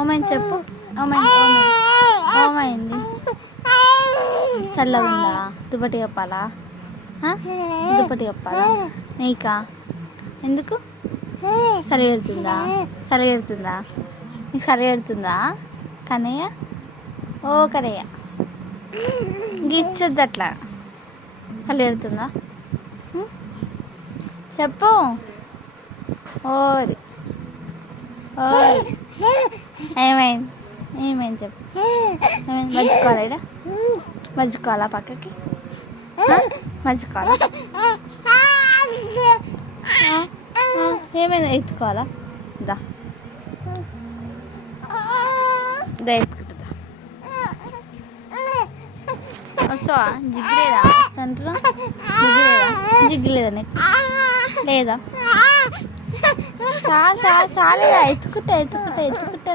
ఓమైంది చెప్పు. ఓమైంది ఓమైంది ఓమైంది. చల్లగా ఉందా? దుప్పటి కప్పాలా? దుప్పటి కప్పాలా నీకా? ఎందుకు? చలిగెడుతుందా? చలిగెడుతుందా? నీకు చలిగెడుతుందా కన్నయ్య? ఓ కన్నయ్య గిచ్చొద్దు అట్లా. చలిగెడుతుందా చెప్పు. ఓది ఓది ఏమైంది? ఏమైంది చెప్పు. ఏమైంది? మర్చిపోవాలా ఇక్కడ? మర్చిపోవాలా పక్కకి? మర్చిపోవాలా? ఏమైంది? ఎత్తుకోవాలా? దా దా ఎత్తుకుంటుందా? వస్తావా? జిగ్గులేదా సెంటర్? జిగ్గులేదా నీకు? లేదా? చాలేదా? ఎత్తుకుంటా ఎత్తుకుంటా ఎత్తుకుంటా.